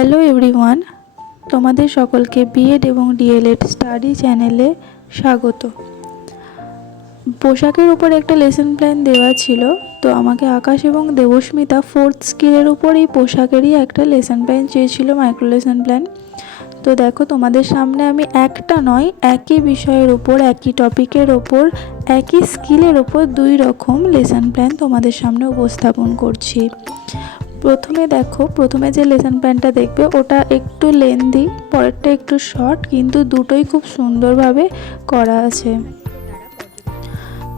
Hello everyone, তোমাদের সকলকে B Ed এবং ডিএলএড স্টাডি চ্যানেলে স্বাগত। পোশাকের উপর একটা লেসন প্ল্যান দেওয়া ছিল, তো আমাকে আকাশ এবং দেবস্মিতা ফোর্থ স্কিলের উপর এই পোশাকেরই একটা লেসন প্ল্যান চেয়েছিল মাইক্রো লেসন প্ল্যান তো দেখো, তোমাদের সামনে আমি একটা নয়, একই বিষয়ের ওপর একই টপিকের ওপর একই স্কিলের ওপর দুই রকম লেসন প্ল্যান তোমাদের সামনে উপস্থাপন করছি। প্রথমে দেখো, প্রথমে যে লেসন প্ল্যানটা দেখবে, ওটা একটু লেন্দি, পরেরটা একটু শর্ট, কিন্তু দুটোই খুব সুন্দরভাবে করা আছে।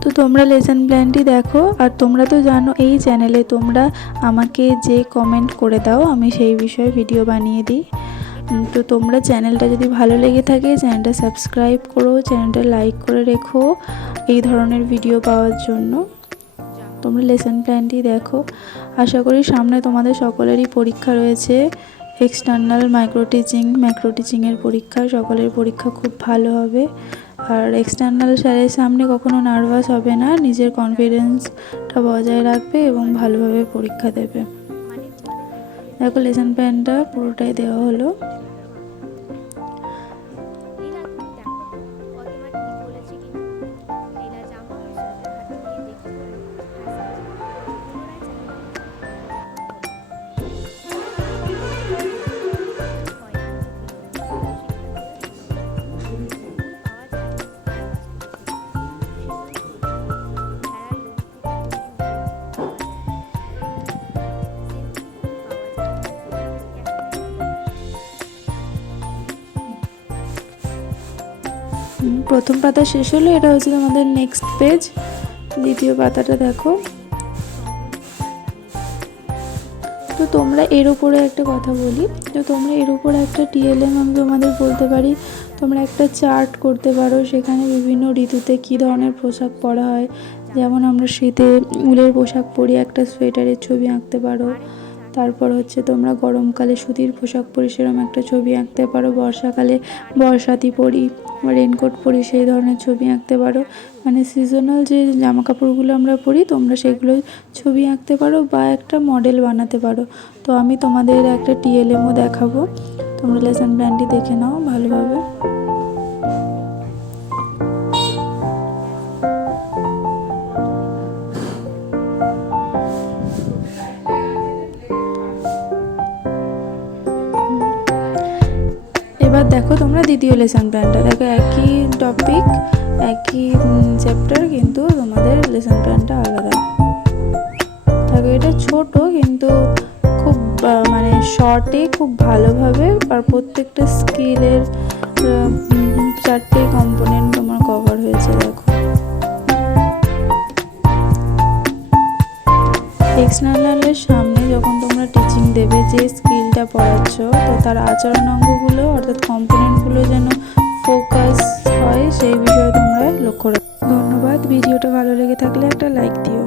তো তোমরা লেসন প্ল্যানটি দেখো, আর তোমরা তো জানো এই চ্যানেলে তোমরা আমাকে যে কমেন্ট করে দাও, আমি সেই বিষয়ে ভিডিও বানিয়ে দিই। তো তোমরা চ্যানেলটা যদি ভালো লেগে থাকে, চ্যানেলটা সাবস্ক্রাইব করো, চ্যানেলটা লাইক করে রেখো, এই ধরনের ভিডিও পাওয়ার জন্য। তোমরা লেসন প্ল্যানটি দেখো। আশা করি সামনে তোমাদের সকলেরই পরীক্ষা রয়েছে। এক্সটার্নাল মাইক্রো টিচিং ম্যাক্রো টিচিংয়ের পরীক্ষা, সকলের পরীক্ষা খুব ভালো হবে। আর এক্সটার্নাল স্যারের সামনে কখনো নার্ভাস হবে না, নিজের কনফিডেন্সটা বজায় রাখবে এবং ভালোভাবে পরীক্ষা দেবে। দেখো লেসন প্ল্যানটা পুরোটাই দেওয়া হলো। প্রথম পাতা শেষ হলো, এটা হচ্ছে আমাদের নেক্সট পেজ দ্বিতীয় পাতাটা দেখো। তো তোমরা এর উপরে একটা কথা বলি তো তোমরা এর উপরে একটা টিএলএম আমি তোমাদের বলতে পারি, তোমরা একটা চার্ট করতে পারো, সেখানে বিভিন্ন ঋতুতে কী ধরনের পোশাক পরা হয়। যেমন আমরা শীতে উলের পোশাক পরি, একটা সোয়েটারের ছবি আঁকতে পারো। তারপর হচ্ছে তোমরা গরমকালে সুতির পোশাক পরি সেরকম একটা ছবি আঁকতে পারো, বর্ষাকালে বর্ষাতি পরি রেনকোট পরি, সেই ধরনের ছবি আঁকতে পারো। মানে সিজনাল যে জামা কাপড়গুলো আমরা পরি, তোমরা সেগুলো ছবি আঁকতে পারো বা একটা মডেল বানাতে পারো। তো আমি তোমাদের একটা টিএলএমও দেখাবো। তোমরা লেসন প্ল্যানটি দেখে নাও ভালোভাবে। তোমরা দ্বিতীয় লেসন প্ল্যানটা দেখো, একই টপিক একই চ্যাপ্টার কিন্তু তোমাদের লেসন প্ল্যানটা আলাদা। দেখো, এটা ছোট, কিন্তু খুব মানে শর্টে খুব ভালোভাবে, আর প্রত্যেকটা স্কিলের চারটে কম্পোনেন্ট তোমার কভার হয়েছে, দেখো। এক্সটার্নালের সামনে যখন তোমরা টিচিং দেবে, যে স্কিলটা পড়াচ্ছ। তো তার আচরণ অঙ্গগুলো অর্থাৎ কম্পোনেন্টগুলো যেন ফোকাস হয়, সেই বিষয়ে তোমরা লক্ষ্য রাখো। ধন্যবাদ। ভিডিওটা ভালো লেগে থাকলে একটা লাইক দিও।